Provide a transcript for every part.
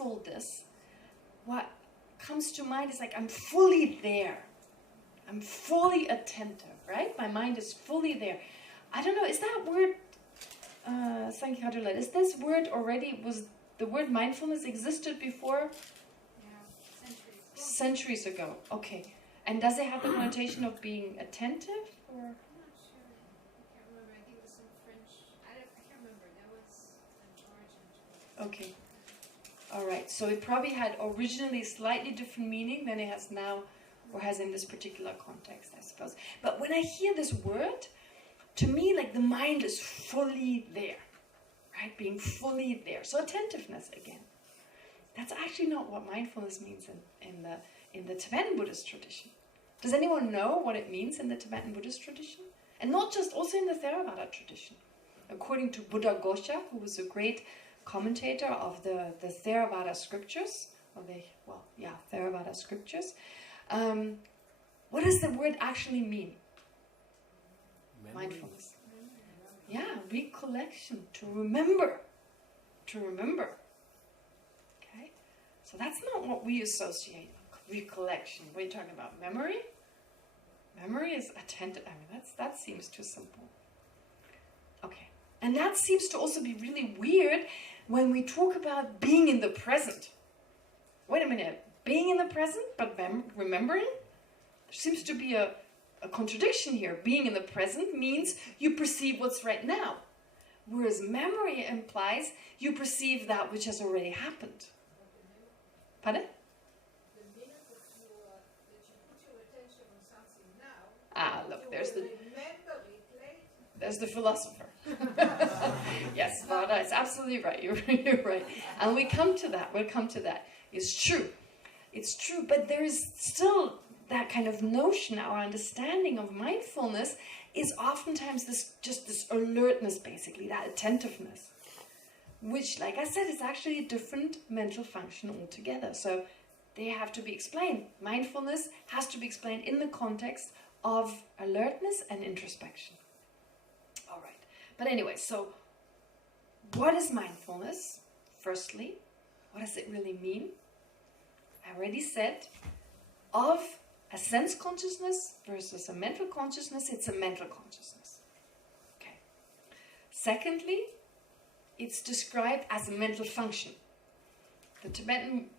mindfulness, what comes to mind is like I'm fully there. I'm fully attentive, right? My mind is fully there. I don't know, is that word, is this word already, was the word mindfulness existed before? Yeah, centuries ago. Okay. And does it have the connotation of being attentive? Or? I'm not sure. I can't remember. I think it was some French. I can't remember. That was an origin. Okay. All right. So it probably had originally slightly different meaning than it has now, or has in this particular context, I suppose. But when I hear this word, to me, like the mind is fully there, right? Being fully there. So attentiveness again. That's actually not what mindfulness means in the Tibetan Buddhist tradition. Does anyone know what it means in the Tibetan Buddhist tradition? And not just, also in the Theravada tradition. According to Buddha Gosha, who was a great commentator of the Theravada scriptures, Theravada scriptures, what does the word actually mean? Mindfulness. Yeah, recollection, to remember. To remember. Okay? So that's not what we associate with recollection. What are you talking about? Memory? Memory is attentive. I mean, that seems too simple. Okay. And that seems to also be really weird when we talk about being in the present. Wait a minute. Being in the present, but remembering? There seems to be a contradiction here. Being in the present means you perceive what's right now. Whereas memory implies you perceive that which has already happened. Pardon? The minute that you put your attention on something now, look, there's the philosopher. Yes, Vada is absolutely right. You're right. And we come to that. We'll come to that. It's true. It's true, but there is still that kind of notion, our understanding of mindfulness is oftentimes this alertness, basically, that attentiveness, which, like I said, is actually a different mental function altogether. So they have to be explained. Mindfulness has to be explained in the context of alertness and introspection. All right. But anyway, so what is mindfulness? Firstly, what does it really mean? I already said, of a sense consciousness versus a mental consciousness, it's a mental consciousness. Okay. Secondly, it's described as a mental function. The Tibetan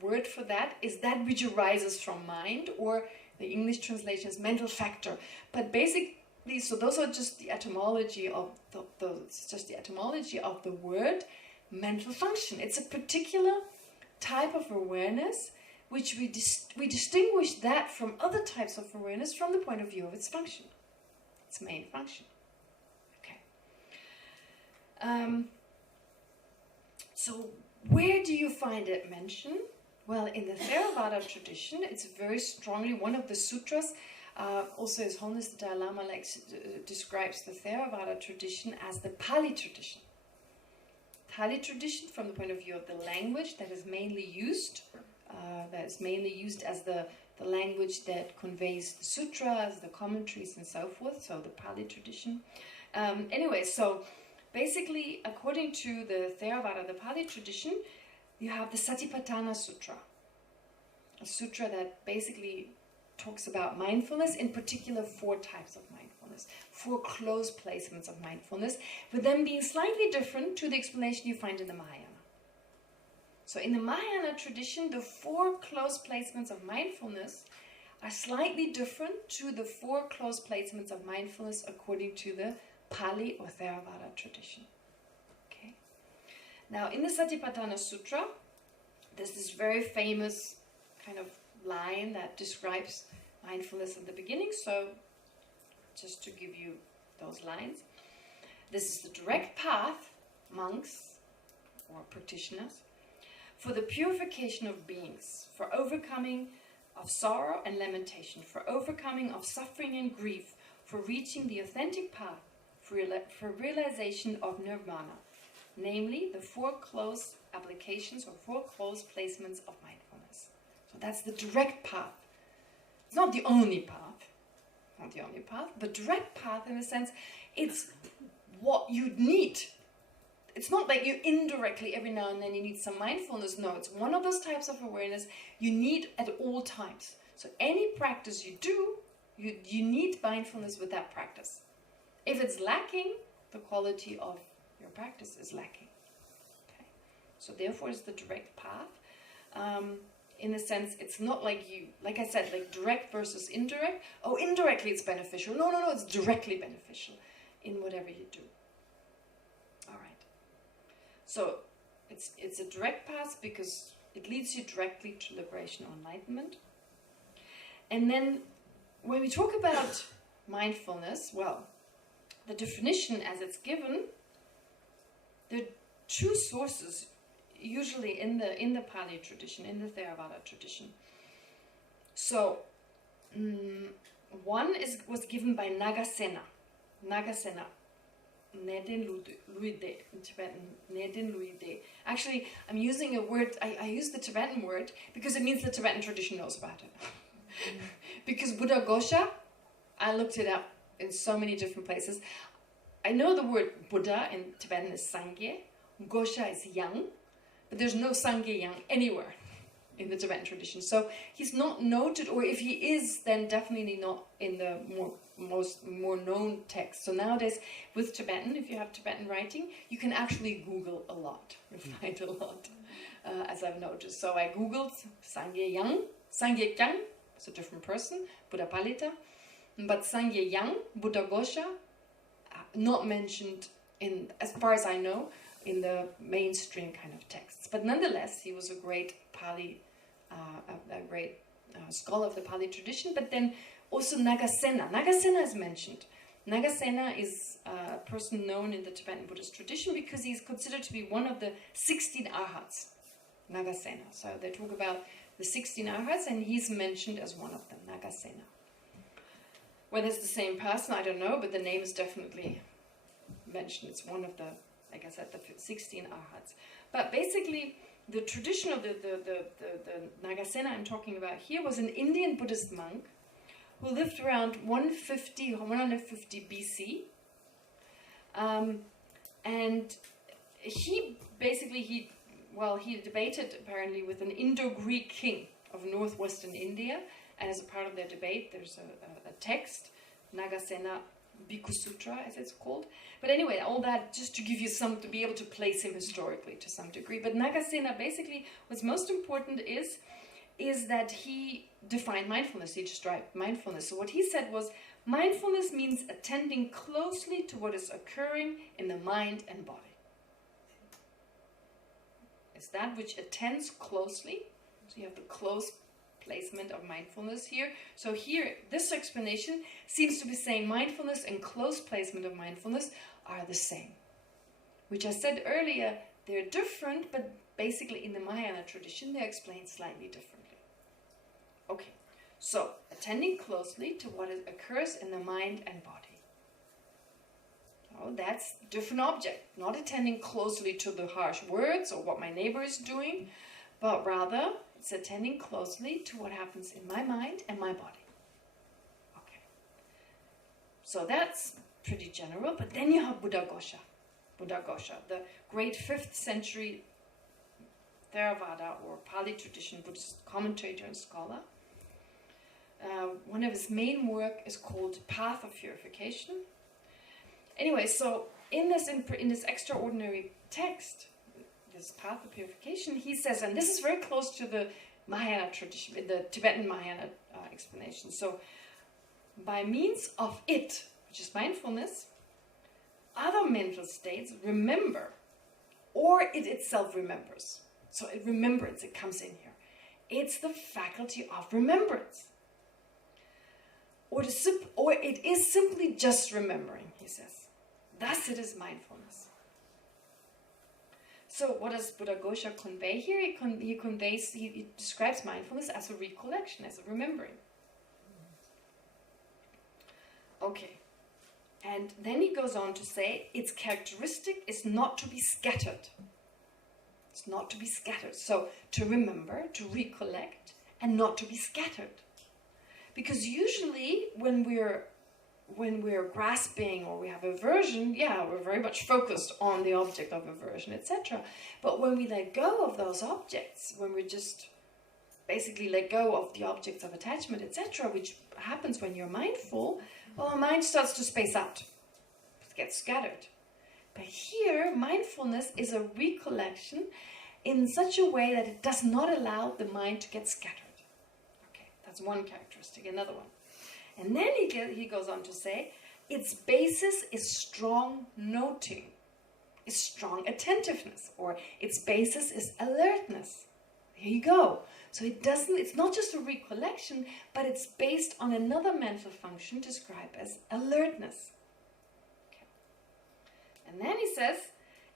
word for that is that which arises from mind, or the English translation is mental factor. But basically, so those are just the etymology of the word mental function. It's a particular type of awareness which we distinguish that from other types of awareness from the point of view of its function, its main function. Okay. So where do you find it mentioned? Well, in the Theravada tradition, it's very strongly one of the sutras. Also, His Holiness the Dalai Lama describes the Theravada tradition as the Pali tradition. Pali tradition, from the point of view of the language that is mainly used as the language that conveys the sutras, the commentaries, and so forth. So the Pali tradition. Anyway, so basically, according to the Theravada, the Pali tradition, you have the Satipatthana Sutra, a sutra that basically talks about mindfulness, in particular 4 types of mindfulness, 4 close placements of mindfulness, with them being slightly different to the explanation you find in the Mahayana. So in the Mahayana tradition, the 4 close placements of mindfulness are slightly different to the 4 close placements of mindfulness according to the Pali or Theravada tradition. Okay. Now in the Satipatthana Sutra, there's this very famous kind of line that describes mindfulness in the beginning. So just to give you those lines, this is the direct path, monks or practitioners, for the purification of beings, for overcoming of sorrow and lamentation, for overcoming of suffering and grief, for reaching the authentic path, for realization of nirvana, namely the 4 close applications or 4 close placements of mindfulness. So that's the direct path. It's not the only path, but direct path in the sense it's what you'd need. it's not like you indirectly every now and then you need some mindfulness. No, it's one of those types of awareness you need at all times. So any practice you do, you need mindfulness with that practice. If it's lacking, the quality of your practice is lacking. Okay? So therefore it's the direct path. In a sense, it's not like you, like I said, like direct versus indirect. Oh, indirectly it's beneficial. No, it's directly beneficial in whatever you do. All right. So it's a direct path because it leads you directly to liberation or enlightenment. And then when we talk about mindfulness, well, the definition as it's given, there are two sources usually in the Pali tradition, in the Theravada tradition. So one was given by Nagasena. Neden Luide, in Tibetan, Neden Luide. Actually, I'm using a word, I use the Tibetan word because it means the Tibetan tradition knows about it. Because Buddha Gosha, I looked it up in so many different places. I know the word Buddha in Tibetan is Sangye, Gosha is young, but there's no Sangye yang anywhere in the Tibetan tradition. So he's not noted, or if he is, then definitely not in the more known text. So nowadays, with Tibetan, if you have Tibetan writing, you can actually Google a lot. You find a lot, as I've noticed. So I Googled Sangye yang, Sangye kyang, it's a different person, Buddha Palita, but Sangye yang, Buddha Gosha, not mentioned in, as far as I know, in the mainstream kind of texts. But nonetheless, he was a great Pali, a great scholar of the Pali tradition. But then also Nagasena. Nagasena is mentioned. Nagasena is a person known in the Tibetan Buddhist tradition because he's considered to be one of the 16 arhats. Nagasena. So they talk about the 16 arhats, and he's mentioned as one of them, Nagasena. Whether it's the same person, I don't know, but the name is definitely mentioned. It's one of the, like I said, the 16 arhats. But basically, the tradition of the Nagasena I'm talking about here was an Indian Buddhist monk who lived around 150 BC. And he debated apparently with an Indo-Greek king of northwestern India. And as a part of their debate, there's a text, Nagasena Bhikkhu Sutra, as it's called. But anyway, all that just to give you some, to be able to place him historically to some degree. But Nagasena, basically, what's most important is that he defined mindfulness. He described mindfulness. So what he said was, mindfulness means attending closely to what is occurring in the mind and body. It's that which attends closely. So you have the close placement of mindfulness here. So here, this explanation seems to be saying mindfulness and close placement of mindfulness are the same. Which I said earlier, they're different, but basically in the Mahayana tradition, they're explained slightly differently. Okay, so attending closely to what occurs in the mind and body. Oh, that's a different object. Not attending closely to the harsh words or what my neighbor is doing, but rather it's attending closely to what happens in my mind and my body. Okay. So that's pretty general, but then you have Buddha Gosha, the great 5th century Theravada or Pali tradition Buddhist commentator and scholar. One of his main work is called Path of Purification. Anyway, so in this extraordinary text, this path of purification, he says, and this is very close to the Mahayana tradition, the Tibetan Mahayana explanation. So, by means of it, which is mindfulness, other mental states remember, or it itself remembers. So, remembrance, it comes in here. It's the faculty of remembrance. Or it is simply just remembering, he says. Thus, it is mindfulness. So what does Buddha Gosha convey here? He describes mindfulness as a recollection, as a remembering. Okay. And then he goes on to say, its characteristic is not to be scattered. It's not to be scattered. So to remember, to recollect, and not to be scattered. Because usually when we're when we're grasping or we have aversion, yeah, we're very much focused on the object of aversion, etc. But when we let go of those objects, when we just basically let go of the objects of attachment, etc., which happens when you're mindful, well, our mind starts to space out. It gets scattered. But here, mindfulness is a recollection in such a way that it does not allow the mind to get scattered. Okay, that's one characteristic. Another one. And then he goes on to say, its basis is strong noting, is strong attentiveness, or its basis is alertness. Here you go. So it's not just a recollection, but it's based on another mental function described as alertness. Okay. And then he says,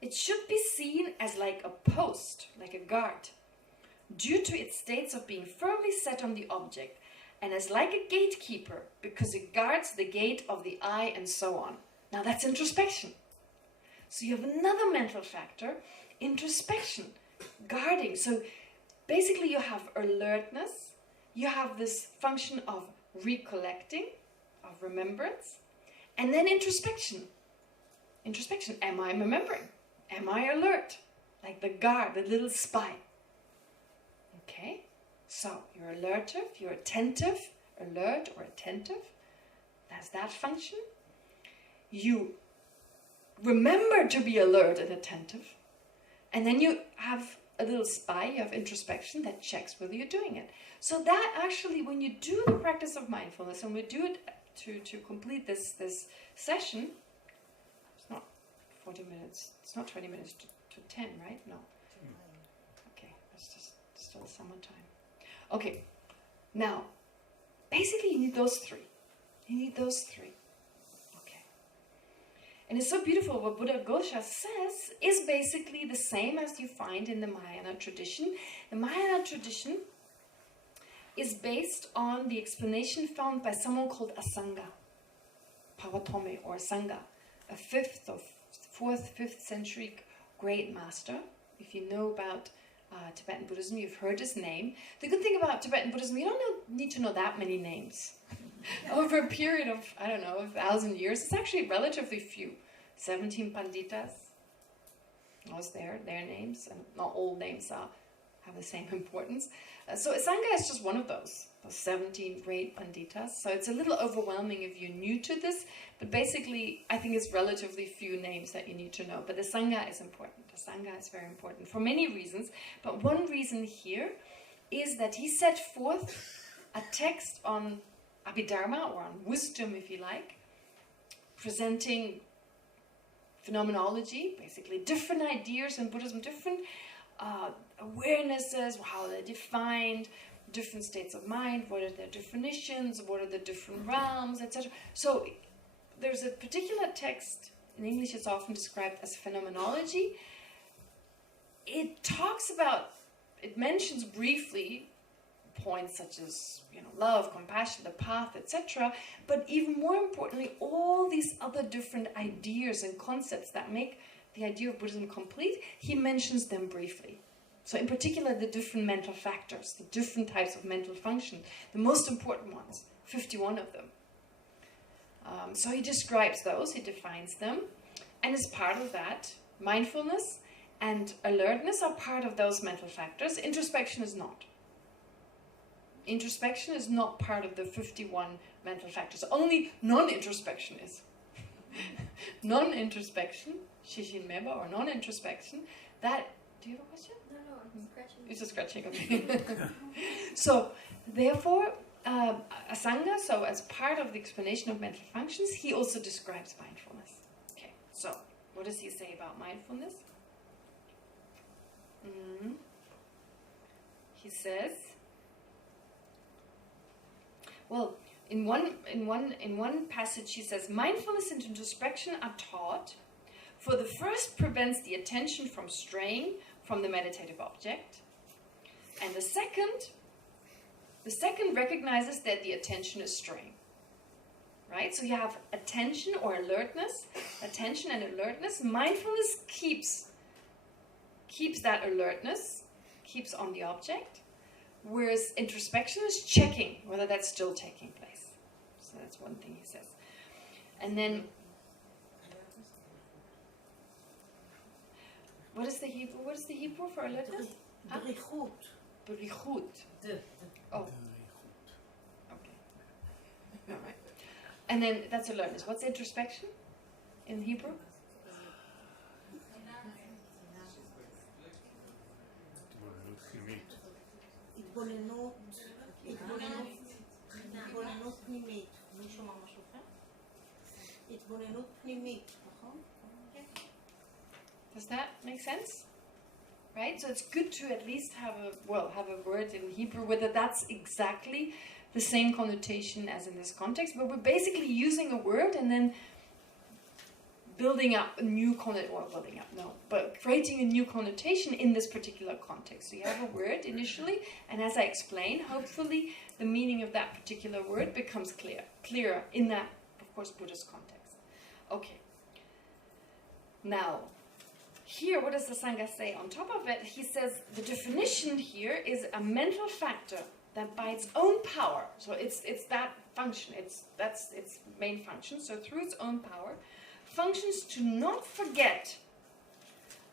it should be seen as like a post, like a guard, due to its states of being firmly set on the object, and as like a gatekeeper, because it guards the gate of the eye and so on. Now that's introspection. So you have another mental factor, introspection, guarding. So basically you have alertness, you have this function of recollecting, of remembrance, and then introspection. Introspection, am I remembering? Am I alert? Like the guard, the little spy. Okay? So, you're alertive, you're attentive, alert or attentive. That's that function. You remember to be alert and attentive. And then you have a little spy, you have introspection that checks whether you're doing it. So that actually, when you do the practice of mindfulness, and we do it to complete this session, it's not 40 minutes, it's not 20 minutes to 10, right? No. Okay, it's just still summertime. Okay, now, basically you need those three. You need those three. Okay. And it's so beautiful. What Buddha Gosha says is basically the same as you find in the Mahayana tradition. The Mahayana tradition is based on the explanation found by someone called Asanga, Pawatome or Asanga, a 4th, 5th century great master. If you know about Tibetan Buddhism, you've heard his name. The good thing about Tibetan Buddhism, you don't need to know that many names. Over a period of, 1,000 years, it's actually relatively few. 17 Panditas was their names, and not all names have the same importance. So Asanga is just one of those 17 great Panditas. So it's a little overwhelming if you're new to this, but basically I think it's relatively few names that you need to know. But the Sangha is important. The Sangha is very important for many reasons, but one reason here is that he set forth a text on Abhidharma, or on wisdom if you like, presenting phenomenology, basically different ideas in Buddhism, different awarenesses, how they're defined, different states of mind, what are their definitions, what are the different realms, etc. So there's a particular text, in English it's often described as phenomenology. It talks about, it mentions briefly points such as, love, compassion, the path, etc. But even more importantly, all these other different ideas and concepts that make the idea of Buddhism complete, he mentions them briefly. So in particular, the different mental factors, the different types of mental function, the most important ones, 51 of them. So he describes those, he defines them, and as part of that, mindfulness and alertness are part of those mental factors. Introspection is not. Introspection is not part of the 51 mental factors. Only non-introspection is. Non-introspection, Shishin Meba, or non-introspection, that... Do you have a question? No, I'm scratching. You're just scratching, okay. So, therefore, Asanga, so as part of the explanation of mental functions, he also describes mindfulness. Okay, so, what does he say about mindfulness? He says, well, in one passage he says, mindfulness and introspection are taught, for the first prevents the attention from straying from the meditative object, and the second recognizes that the attention is straying. Right? So you have attention or alertness, attention and alertness. Mindfulness keeps that alertness, keeps on the object, whereas introspection is checking whether that's still taking place. So that's one thing he says. And then, what is the Hebrew for alertness? Berichut. Berichut. Oh. Okay. All right. And then that's alertness. What's introspection in Hebrew? התבוננות פנימית. מישהו אמר משהו אחר? התבוננות פנימית, נכון? Does that make sense? Right? So it's good to at least have a word in Hebrew, whether that's exactly the same connotation as in this context, but we're basically using a word and then building up a new creating a new connotation in this particular context. So you have a word initially, and as I explain, hopefully the meaning of that particular word becomes clearer in that, of course, Buddhist context. Okay. Now, here, what does the Sangha say on top of it? He says the definition here is a mental factor that by its own power, so it's that function, that's its main function, so through its own power, functions to not forget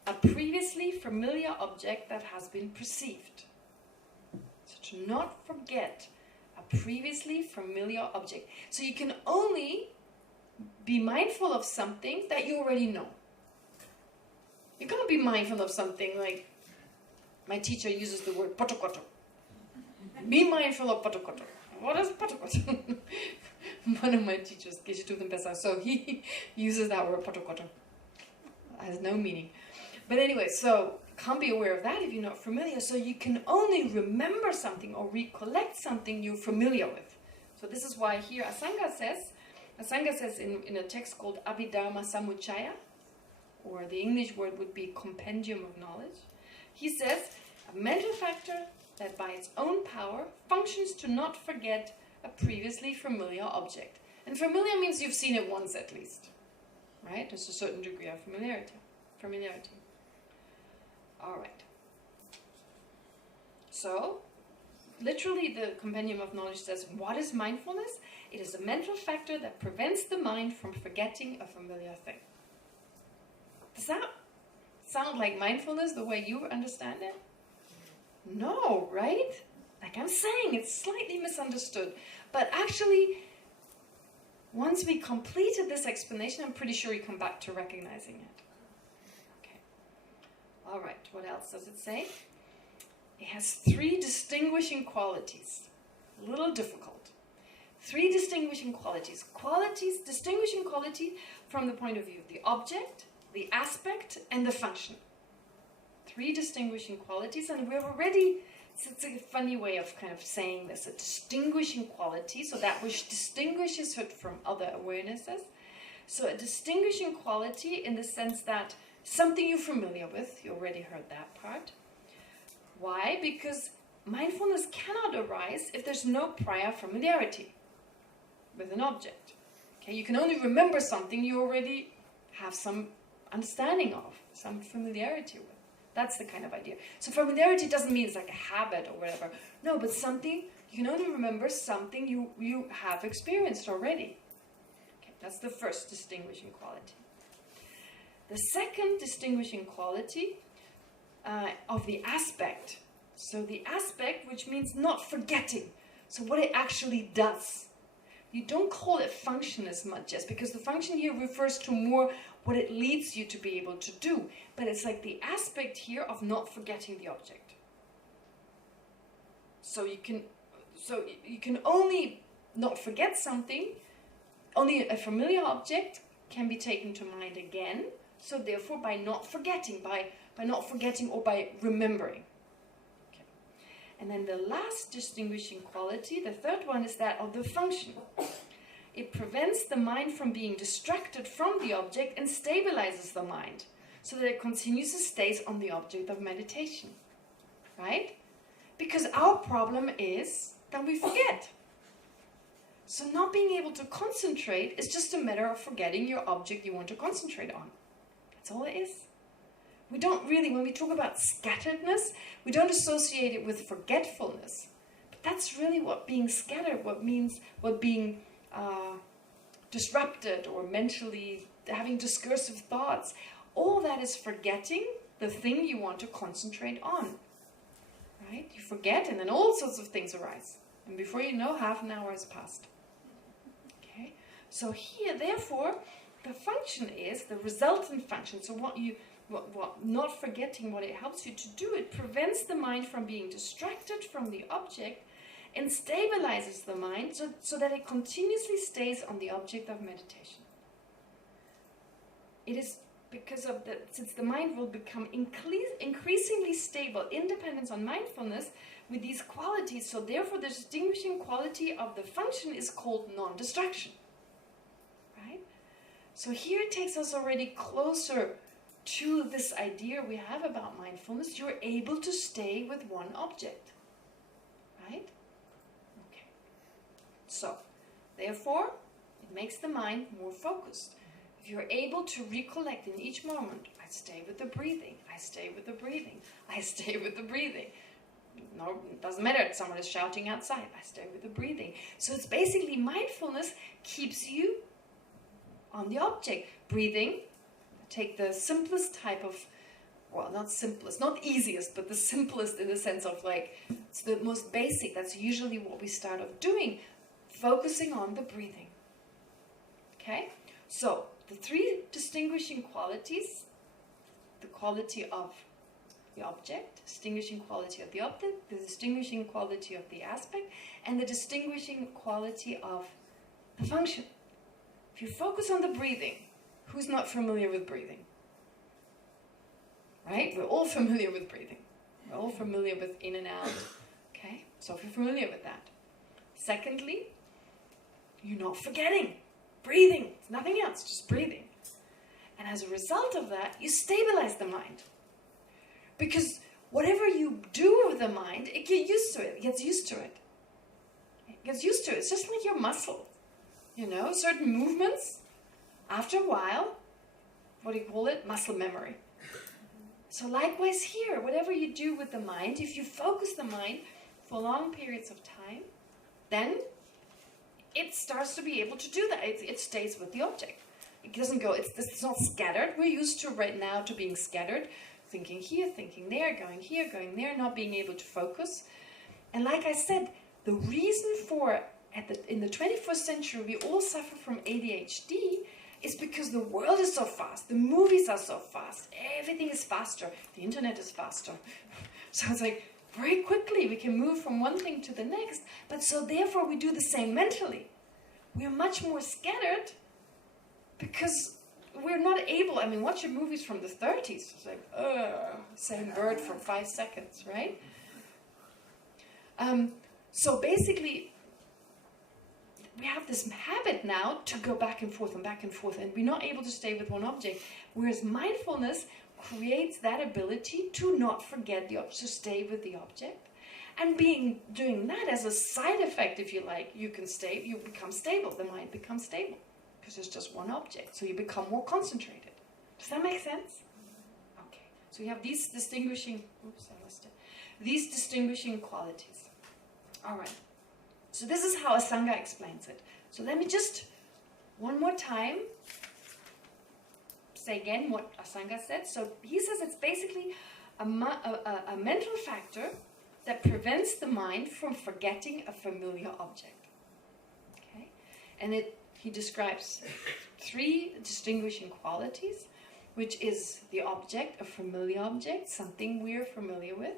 a previously familiar object that has been perceived. So to not forget a previously familiar object. So you can only be mindful of something that you already know. You can't be mindful of something like, my teacher uses the word potokoto. Be mindful of potokoto. What is potokoto? One of my teachers, Geshe, so he uses that word potokoto. It has no meaning. But anyway, so can't be aware of that if you're not familiar. So you can only remember something or recollect something you're familiar with. So this is why here Asanga says in a text called Abhidharma Samuchaya, or the English word would be compendium of knowledge. He says, a mental factor that by its own power functions to not forget a previously familiar object. And familiar means you've seen it once at least. Right? There's a certain degree of familiarity. Alright. So, literally the compendium of knowledge says, what is mindfulness? It is a mental factor that prevents the mind from forgetting a familiar thing. Does that sound like mindfulness the way you understand it? No, right? Like I'm saying, it's slightly misunderstood. But actually, once we completed this explanation, I'm pretty sure you come back to recognizing it. Okay. All right, what else does it say? It has 3 distinguishing qualities. A little difficult. 3 distinguishing qualities. Distinguishing quality from the point of view of the object, the aspect, and the function. 3 distinguishing qualities, and we're already, it's a funny way of kind of saying this, a distinguishing quality, so that which distinguishes it from other awarenesses. So a distinguishing quality in the sense that something you're familiar with, you already heard that part. Why? Because mindfulness cannot arise if there's no prior familiarity with an object. Okay, you can only remember something you already have some understanding of, some familiarity with. That's the kind of idea. So familiarity doesn't mean it's like a habit or whatever. No, but something, you can only remember something you have experienced already. Okay, that's the first distinguishing quality. The second distinguishing quality of the aspect. So the aspect, which means not forgetting. So what it actually does. You don't call it function as much as, because the function here refers to more what it leads you to be able to do. But it's like the aspect here of not forgetting the object. So you can only not forget something, only a familiar object can be taken to mind again. So therefore by not forgetting, by not forgetting or by remembering. Okay. And then the last distinguishing quality, the third one, is that of the function. It prevents the mind from being distracted from the object and stabilizes the mind so that it continuously stays on the object of meditation. Right? Because our problem is that we forget. So not being able to concentrate is just a matter of forgetting your object you want to concentrate on. That's all it is. We don't really, when we talk about scatteredness, we don't associate it with forgetfulness. But that's really what being scattered, what being disrupted or mentally having discursive thoughts. All that is forgetting the thing you want to concentrate on. Right? You forget and then all sorts of things arise. And before you know, half an hour has passed. Okay? So here, therefore, the function is, the resultant function, so what not forgetting what it helps you to do, it prevents the mind from being distracted from the object and stabilizes the mind so that it continuously stays on the object of meditation. It is because of that, since the mind will become increasingly stable, independence on mindfulness with these qualities, so therefore the distinguishing quality of the function is called non-distraction. Right? So here it takes us already closer to this idea we have about mindfulness. You're able to stay with one object. Right? Okay. So, therefore, it makes the mind more focused. If you're able to recollect in each moment, I stay with the breathing, I stay with the breathing, I stay with the breathing. No, it doesn't matter if someone is shouting outside, I stay with the breathing. So it's basically mindfulness keeps you on the object. Breathing, take the simplest type of, well, not simplest, not easiest, but the simplest in the sense of like, it's the most basic. That's usually what we start off doing, focusing on the breathing. Okay? So, the three distinguishing qualities, the quality of the object, distinguishing quality of the object, the distinguishing quality of the aspect, and the distinguishing quality of the function. If you focus on the breathing, who's not familiar with breathing? Right? We're all familiar with breathing. We're all familiar with in and out. Okay? So if you're familiar with that. Secondly, you're not forgetting. Breathing. It's nothing else, just breathing. And as a result of that, you stabilize the mind. Because whatever you do with the mind, it gets used to it. It gets used to it. It gets used to it. It's just like your muscle. You know, certain movements, after a while, what do you call it? Muscle memory. So likewise here, whatever you do with the mind, if you focus the mind for long periods of time, then it starts to be able to do that. It stays with the object. It doesn't go, it's not scattered. We're used to right now to being scattered, thinking here, thinking there, going there, not being able to focus. And like I said, the reason for, in the 21st century, we all suffer from ADHD is because the world is so fast, the movies are so fast, everything is faster, the internet is faster. So it's like, very quickly we can move from one thing to the next, but so therefore we do the same mentally. We're much more scattered because we're not able, I mean, watch your movies from the 30s, it's like, same bird for 5 seconds, right? So basically, we have this habit now to go back and forth, and we're not able to stay with one object, whereas mindfulness creates that ability to not forget the object, to stay with the object. And doing that as a side effect, if you like, you become stable, the mind becomes stable, because it's just one object, so you become more concentrated. Does that make sense? Okay, so you have these distinguishing, these distinguishing qualities. All right, so this is how Asanga explains it. So let me just, one more time, say again what Asanga said. So he says it's basically a mental factor that prevents the mind from forgetting a familiar object. Okay? And he describes 3 distinguishing qualities, which is the object, a familiar object, something we're familiar with.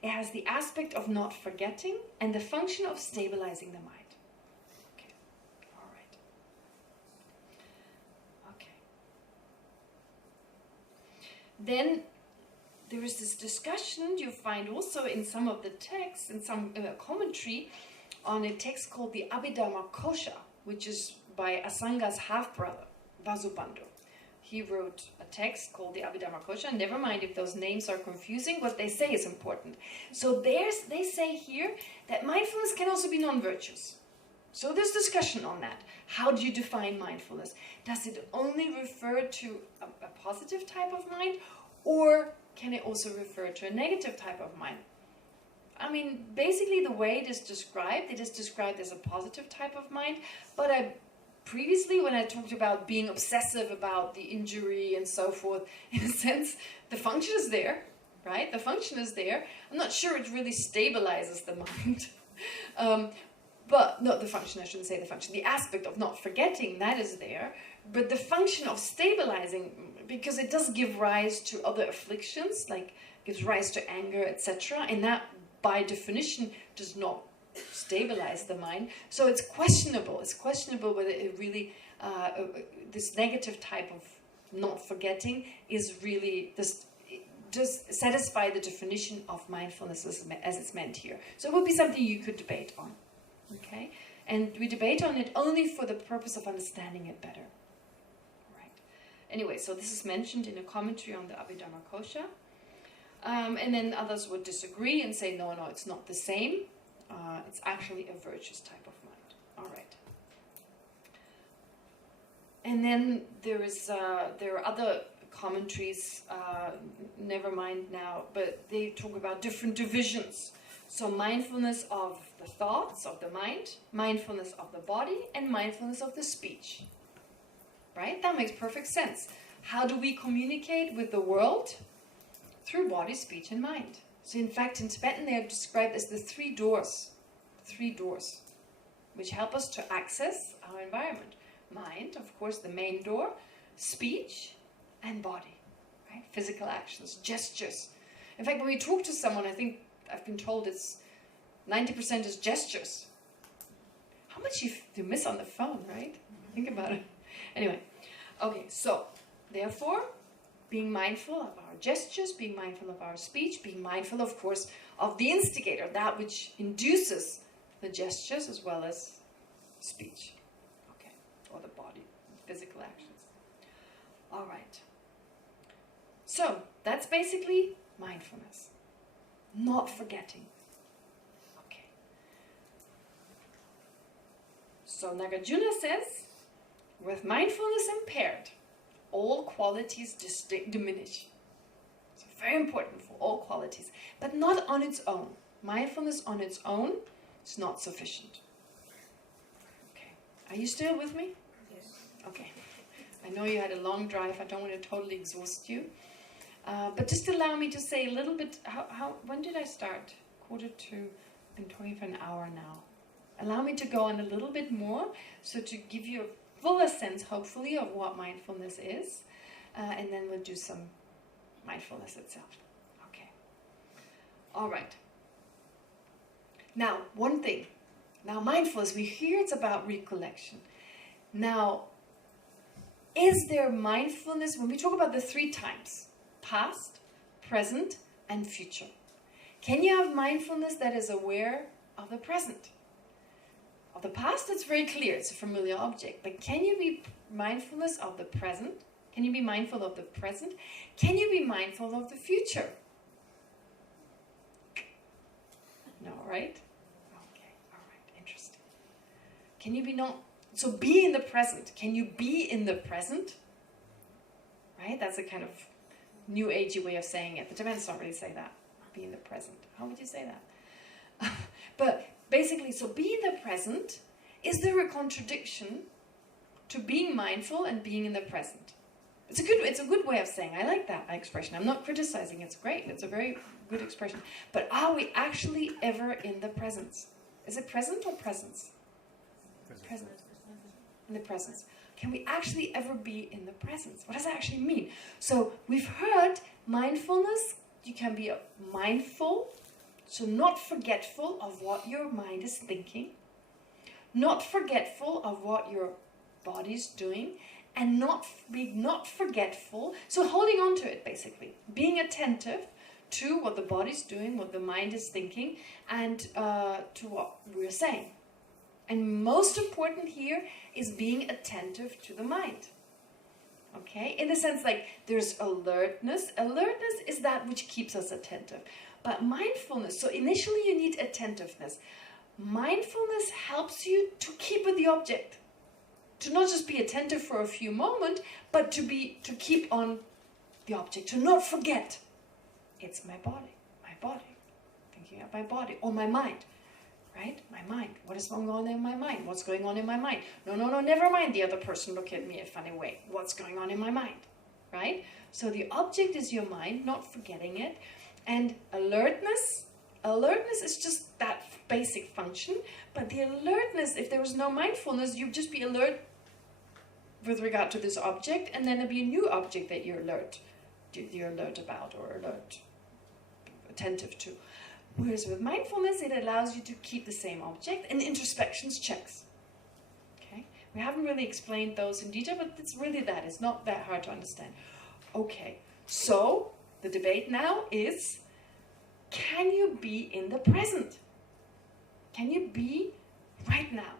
It has the aspect of not forgetting and the function of stabilizing the mind. Okay. All right. Okay. Then there is this discussion you find also in some of the texts, in some commentary on a text called the Abhidharma Kosha, which is by Asanga's half-brother, Vasubandhu. He wrote a text called the Abhidharma Kosha. Never mind if those names are confusing, what they say is important. So they say here that mindfulness can also be non-virtuous. So there's discussion on that. How do you define mindfulness? Does it only refer to a positive type of mind, or can it also refer to a negative type of mind? I mean, basically the way it is described as a positive type of mind, but I previously when I talked about being obsessive about the injury and so forth, in a sense, the function is there, right? The function is there. I'm not sure it really stabilizes the mind. But not the function, I shouldn't say the function. The aspect of not forgetting, that is there. But the function of stabilizing, because it does give rise to other afflictions, like gives rise to anger, etc. And that, by definition, does not stabilize the mind. So it's questionable. It's questionable whether it really, this negative type of not forgetting is really, does satisfy the definition of mindfulness as it's meant here. So it would be something you could debate on. Okay? And we debate on it only for the purpose of understanding it better. Right. Anyway, so this is mentioned in a commentary on the Abhidharmakosha. And then others would disagree and say, no, it's not the same. It's actually a virtuous type of mind. All right. And then there are other commentaries, never mind now, but they talk about different divisions. So mindfulness of the thoughts of the mind, mindfulness of the body, and mindfulness of the speech. Right? That makes perfect sense. How do we communicate with the world? Through body, speech, and mind. So in fact, in Tibetan, they are described as the three doors, which help us to access our environment. Mind, of course, the main door, speech, and body, right? Physical actions, gestures. In fact, when we talk to someone, I think I've been told it's 90% is gestures. How much you miss on the phone, right? Think about it. Anyway, okay, so therefore, being mindful of our gestures, being mindful of our speech, being mindful, of course, of the instigator, that which induces the gestures as well as speech, okay, or the body, physical actions. All right. So that's basically mindfulness, not forgetting. Okay. So Nagarjuna says, with mindfulness impaired, all qualities diminish. So very important for all qualities, but not on its own. Mindfulness on its own is not sufficient. Okay. Are you still with me? Yes. Okay. I know you had a long drive. I don't want to totally exhaust you. But just allow me to say a little bit, when did I start? 1:45. I've been talking for an hour now. Allow me to go on a little bit more, so to give you a fuller sense, hopefully, of what mindfulness is. And then we'll do some mindfulness itself. Okay. All right. Now, one thing. Now, mindfulness, we hear it's about recollection. Now, is there mindfulness, when we talk about the three times, past, present, and future, can you have mindfulness that is aware of the present? Of the past, it's very clear, it's a familiar object, but can you be mindfulness of the present? Can you be mindful of the present? Can you be mindful of the future? No, right? Okay, all right, interesting. Can you be so be in the present. Can you be in the present? Right? That's a kind of new agey way of saying it. The Tibetans don't really say that. Be in the present. How would you say that? But basically, so be in the present. Is there a contradiction to being mindful and being in the present? It's a good way of saying. I like that expression. I'm not criticizing. It's great. It's a very good expression. But are we actually ever in the presence? Is it present or presence? Present. In the presence. Can we actually ever be in the presence? What does that actually mean? So we've heard mindfulness. You can be mindful, so not forgetful of what your mind is thinking, not forgetful of what your body's doing, and not forgetful, so holding on to it basically, being attentive to what the body's doing, what the mind is thinking, and to what we're saying. And most important here is being attentive to the mind. Okay? In the sense like there's alertness. Alertness is that which keeps us attentive. But mindfulness, so initially you need attentiveness. Mindfulness helps you to keep with the object. To not just be attentive for a few moments, but to keep on the object. To not forget. It's my body. Thinking of my body or my mind. right? My mind. What is going on in my mind? What's going on in my mind? No, never mind the other person look at me in a funny way. What's going on in my mind, right? So the object is your mind, not forgetting it. And alertness is just that basic function. But the alertness, if there was no mindfulness, you'd just be alert with regard to this object, and then there'd be a new object that you're alert about or attentive to. Whereas with mindfulness, it allows you to keep the same object, and introspections checks. Okay? We haven't really explained those in detail, but it's really that. It's not that hard to understand. Okay, so the debate now is, can you be in the present? Can you be right now?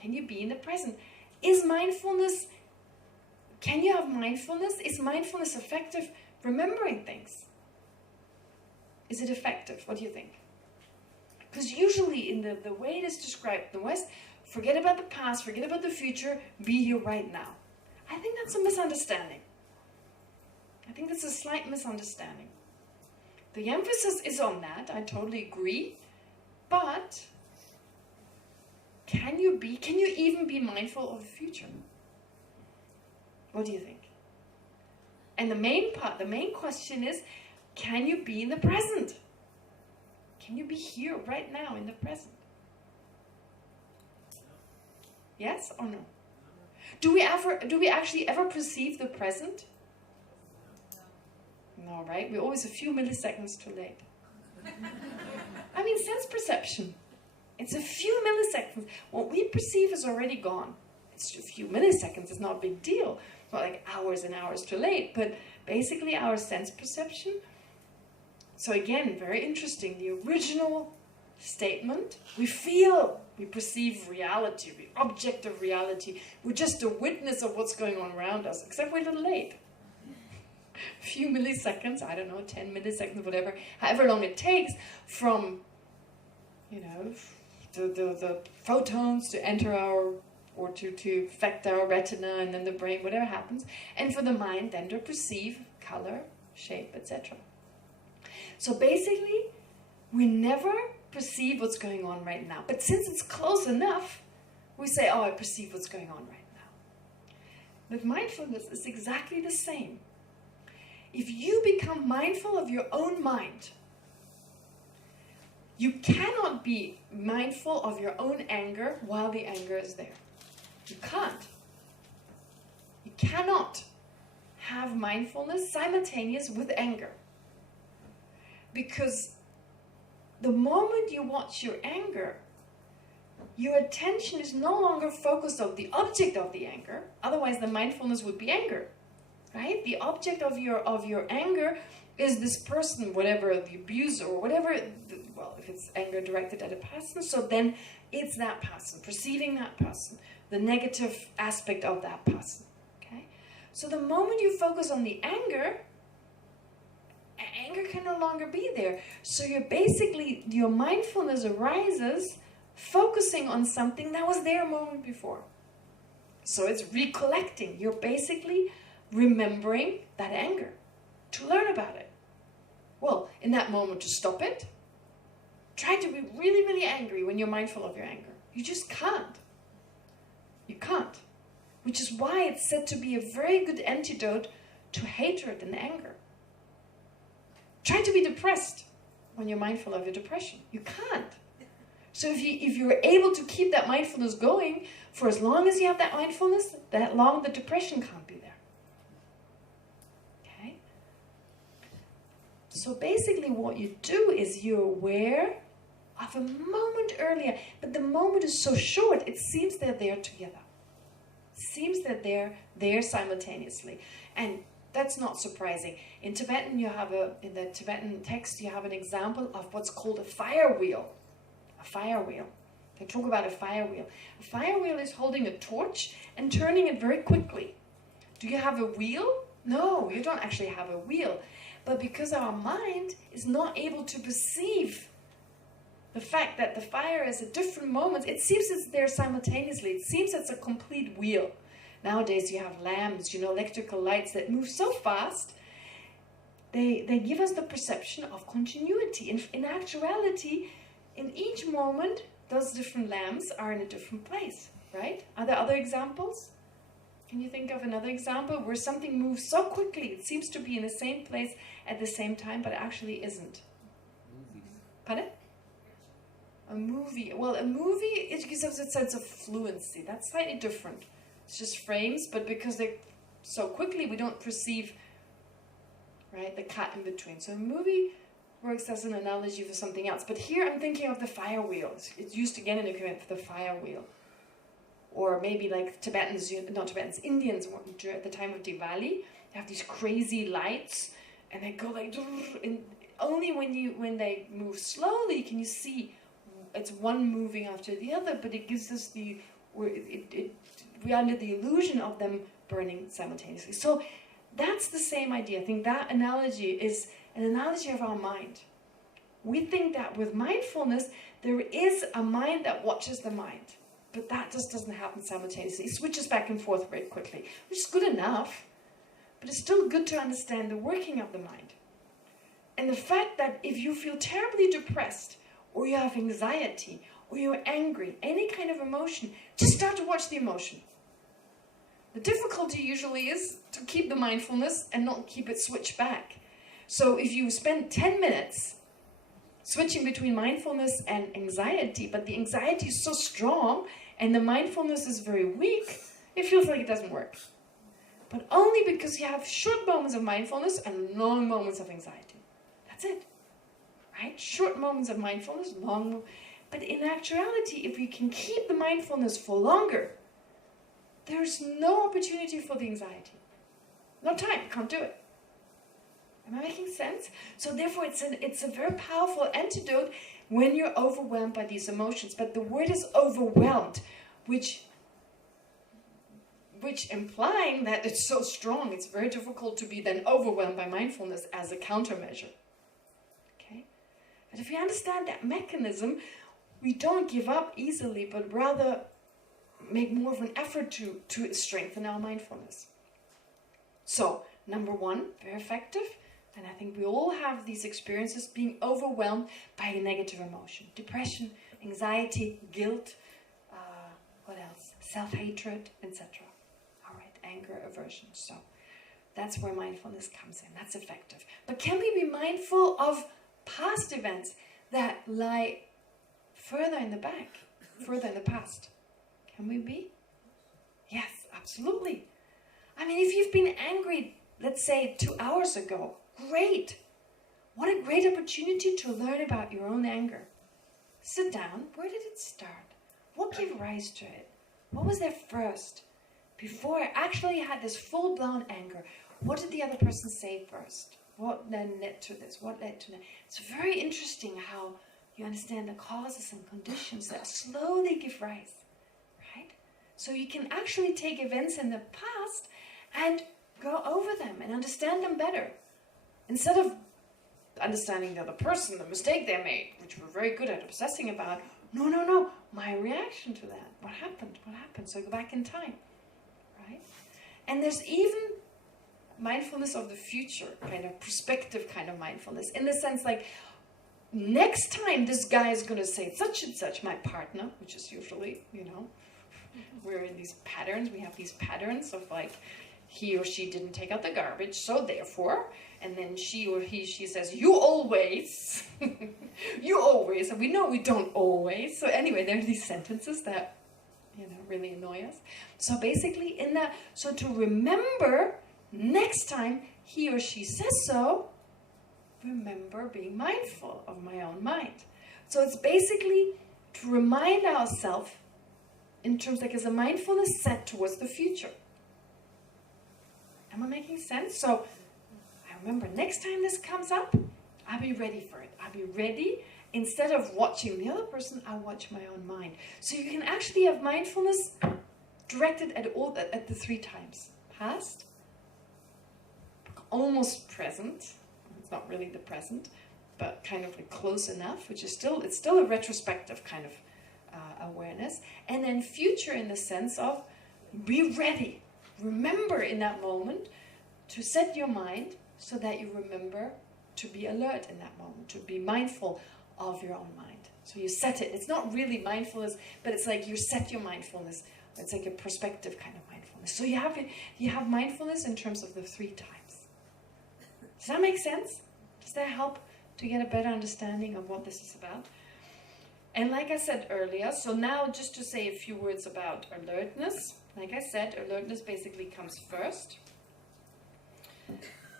Can you be in the present? Is mindfulness, can you have mindfulness? Is mindfulness effective remembering things? Is it effective? What do you think? Because usually in the way it is described in the West, forget about the past, forget about the future, be here right now. I think that's a misunderstanding. I think that's a slight misunderstanding. The emphasis is on that, I totally agree, but can you even be mindful of the future? What do you think? And the main question is, can you be in the present? Can you be here right now in the present? Yes or no? Do we actually ever perceive the present? No, right? We're always a few milliseconds too late. I mean, sense perception. It's a few milliseconds. What we perceive is already gone. It's a few milliseconds. It's not a big deal. It's not like hours and hours too late. But basically our sense perception. So again, very interesting. The original statement, we feel, we perceive reality, the object of reality. We're just a witness of what's going on around us, except we're a little late. A few milliseconds, I don't know, 10 milliseconds, whatever, however long it takes from, the photons to enter or to affect our retina and then the brain, whatever happens, and for the mind then to perceive color, shape, etc. So basically, we never perceive what's going on right now. But since it's close enough, we say, oh, I perceive what's going on right now. With mindfulness, it's exactly the same. If you become mindful of your own mind, you cannot be mindful of your own anger while the anger is there. You can't. You cannot have mindfulness simultaneous with anger. Because the moment you watch your anger, your attention is no longer focused on the object of the anger. Otherwise, the mindfulness would be anger, right? The object of your anger is this person, whatever, the abuser or whatever. Well, if it's anger directed at a person, so then it's that person, perceiving that person, the negative aspect of that person. Okay? So the moment you focus on the anger can no longer be there. So your mindfulness arises focusing on something that was there a moment before. So it's recollecting. You're basically remembering that anger to learn about it. Well, in that moment to stop it, try to be really, really angry when you're mindful of your anger. You just can't. You can't. Which is why it's said to be a very good antidote to hatred and anger. Try to be depressed when you're mindful of your depression. You can't. So if you're able to keep that mindfulness going, for as long as you have that mindfulness, that long the depression can't be there. Okay? So basically what you do is you're aware of a moment earlier, but the moment is so short, it seems they're there together. It seems that they're there simultaneously. And that's not surprising. In Tibetan, in the Tibetan text, you have an example of what's called a fire wheel. A fire wheel. They talk about a fire wheel. A fire wheel is holding a torch and turning it very quickly. Do you have a wheel? No, you don't actually have a wheel. But because our mind is not able to perceive the fact that the fire is at different moments, it seems it's there simultaneously. It seems it's a complete wheel. Nowadays you have lamps, electrical lights that move so fast. They give us the perception of continuity. In actuality, in each moment, those different lamps are in a different place, right? Are there other examples? Can you think of another example where something moves so quickly, it seems to be in the same place at the same time, but it actually isn't? Movies. Pardon? A movie. Well, a movie, it gives us a sense of fluency. That's slightly different. It's just frames, but because they're so quickly, we don't perceive, right, the cut in between. So a movie works as an analogy for something else. But here I'm thinking of the fire wheel. It's used again in equivalent for the fire wheel. Or maybe like Tibetans, not Tibetans, Indians at the time of Diwali, they have these crazy lights and they go like, and only when they move slowly can you see it's one moving after the other, but it gives us we are under the illusion of them burning simultaneously. So that's the same idea. I think that analogy is an analogy of our mind. We think that with mindfulness, there is a mind that watches the mind. But that just doesn't happen simultaneously. It switches back and forth very quickly, which is good enough. But it's still good to understand the working of the mind. And the fact that if you feel terribly depressed, or you have anxiety, or you're angry, any kind of emotion, just start to watch the emotion. The difficulty usually is to keep the mindfulness and not keep it switched back. So if you spend 10 minutes switching between mindfulness and anxiety, but the anxiety is so strong and the mindfulness is very weak, it feels like it doesn't work. But only because you have short moments of mindfulness and long moments of anxiety. That's it. Right? Short moments of mindfulness, long. But in actuality, if we can keep the mindfulness for longer, there's no opportunity for the anxiety. No time, can't do it. Am I making sense? So therefore, it's a very powerful antidote when you're overwhelmed by these emotions. But the word is overwhelmed, which implying that it's so strong, it's very difficult to be then overwhelmed by mindfulness as a countermeasure. Okay? But if you understand that mechanism, we don't give up easily, but rather make more of an effort to strengthen our mindfulness. So, number one, very effective. And I think we all have these experiences, being overwhelmed by a negative emotion. Depression, anxiety, guilt, what else? Self-hatred, etc. All right, anger, aversion. So that's where mindfulness comes in. That's effective. But can we be mindful of past events that lie further in the back, further in the past? Can we be? Yes, absolutely. I mean, if you've been angry, let's say 2 hours ago, great. What a great opportunity to learn about your own anger. Sit down. Where did it start? What gave rise to it? What was there first? Before I actually had this full-blown anger, what did the other person say first? What then led to this? What led to that? It's very interesting how you understand the causes and conditions that slowly give rise, right? So you can actually take events in the past and go over them and understand them better. Instead of understanding the other person, the mistake they made, which we're very good at obsessing about, no, my reaction to that. What happened? So go back in time, right? And there's even mindfulness of the future, kind of perspective kind of mindfulness, in the sense like, next time this guy is going to say such and such, my partner, which is usually, we're in these patterns, we have these patterns of like, he or she didn't take out the garbage, so therefore, and then she or she says, you always, you always, and we know we don't always. So anyway, there are these sentences that, really annoy us. So basically so to remember, next time he or she says so, remember being mindful of my own mind. So it's basically to remind ourselves in terms like as a mindfulness set towards the future. Am I making sense? So I remember next time this comes up, I'll be ready for it. I'll be ready. Instead of watching the other person, I'll watch my own mind. So you can actually have mindfulness directed at the 3 times. Past, almost present. It's not really the present, but kind of like close enough, which is still a retrospective kind of awareness. And then future in the sense of be ready. Remember in that moment to set your mind so that you remember to be alert in that moment, to be mindful of your own mind. So you set it. It's not really mindfulness, but it's like you set your mindfulness. It's like a perspective kind of mindfulness. So you have mindfulness in terms of the 3 times. Does that make sense? Does that help to get a better understanding of what this is about? And like I said earlier, so now just to say a few words about alertness. Like I said, alertness basically comes first.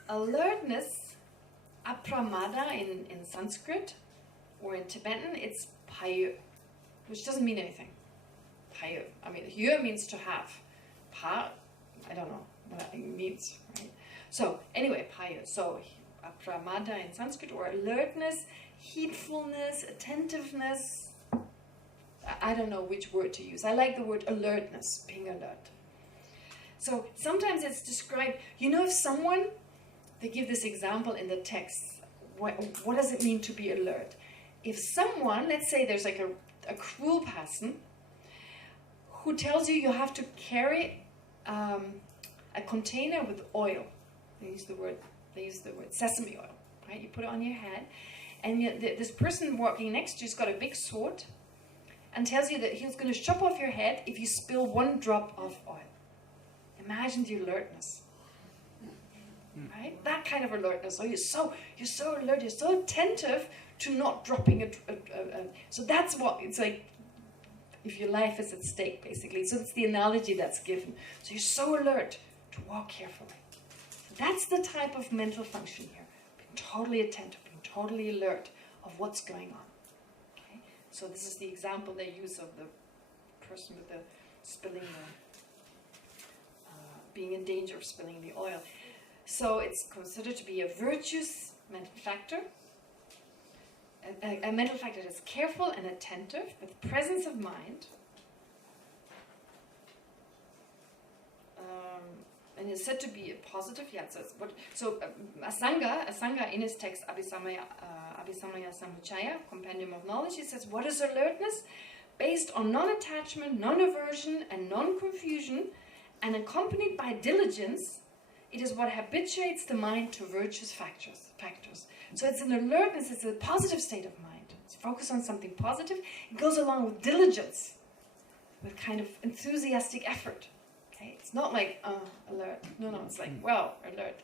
Alertness, apramada in Sanskrit, or in Tibetan, it's payu, which doesn't mean anything. Payu. I mean, yu means to have. Pa, I don't know what it means, right? So, anyway, payu. So, apramada in Sanskrit, or alertness, heedfulness, attentiveness. I don't know which word to use. I like the word alertness, being alert. So, sometimes it's described, if someone, they give this example in the text, what does it mean to be alert? If someone, let's say there's like a cruel person who tells you have to carry a container with oil. They use the word sesame oil, right? You put it on your head, and this person walking next to you's got a big sword and tells you that he's going to chop off your head if you spill 1 drop of oil. Imagine the alertness. Right? That kind of alertness. So you're so alert, you're so attentive to not dropping so that's what it's like, if your life is at stake, basically. So it's the analogy that's given. So you're so alert to walk carefully. So that's the type of mental function here. Being totally attentive, being totally alert of what's going on. Okay? So this is the example they use of the person with the spilling being in danger of spilling the oil. So it's considered to be a virtuous mental factor. A mental factor that is careful and attentive, with presence of mind, and is said to be a positive. Yeah, Asanga in his text Abhisamaya Samuchaya, Compendium of Knowledge, he says, what is alertness? Based on non-attachment, non-aversion, and non-confusion, and accompanied by diligence, it is what habituates the mind to virtuous factors. So it's an alertness, it's a positive state of mind. It's focused on something positive. It goes along with diligence, with kind of enthusiastic effort. Okay, it's not like, alert. No, it's like, alert.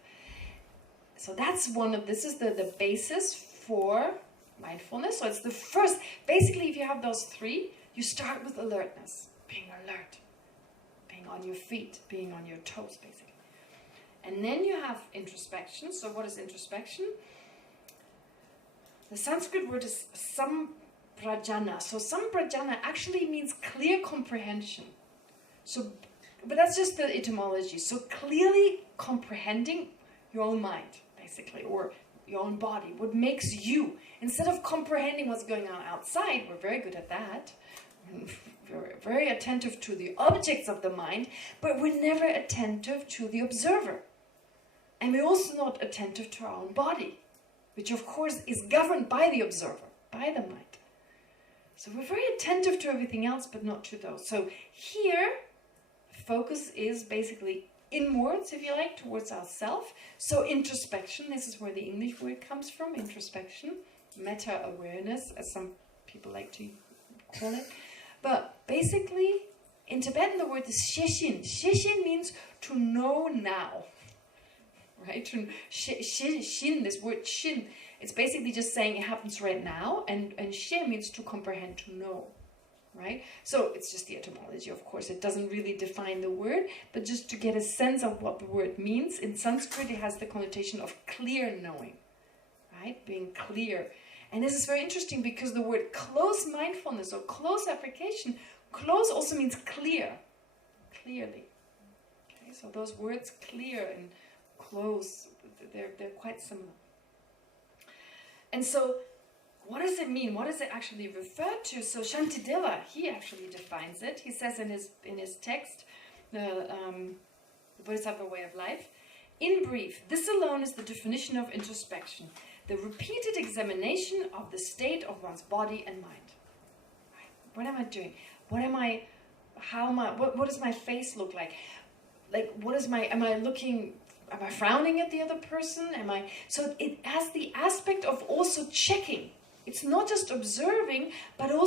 So this is the basis for mindfulness. So it's the first, basically if you have those 3, you start with alertness, being alert, being on your feet, being on your toes, basically. And then you have introspection. So what is introspection? The Sanskrit word is samprajana. So samprajana actually means clear comprehension. But that's just the etymology. So clearly comprehending your own mind, basically, or your own body. What makes you, instead of comprehending what's going on outside, we're very good at that. We're very attentive to the objects of the mind, but we're never attentive to the observer. And we're also not attentive to our own body, which of course is governed by the observer, by the mind. So we're very attentive to everything else, but not to those. So here, focus is basically inwards, if you like, towards ourself. So introspection, this is where the English word comes from, introspection, meta-awareness, as some people like to call it. But basically, in Tibetan, the word is sheshin. Sheshin means to know now. Right? Shin, this word shin, it's basically just saying it happens right now, and she means to comprehend, to know. Right? So it's just the etymology, of course. It doesn't really define the word, but just to get a sense of what the word means. In Sanskrit, it has the connotation of clear knowing. Right? Being clear. And this is very interesting because the word close mindfulness or close application, close also means clear. Clearly. Okay? So those words clear and close, they're quite similar. And so, what does it mean? What does it actually refer to? So Shantideva, he actually defines it. He says in his text, the Bodhisattva Way of Life, in brief, this alone is the definition of introspection, the repeated examination of the state of one's body and mind. Right? What am I doing? What does my face look like? Like, am I frowning at the other person? So it has the aspect of also checking. It's not just observing, but also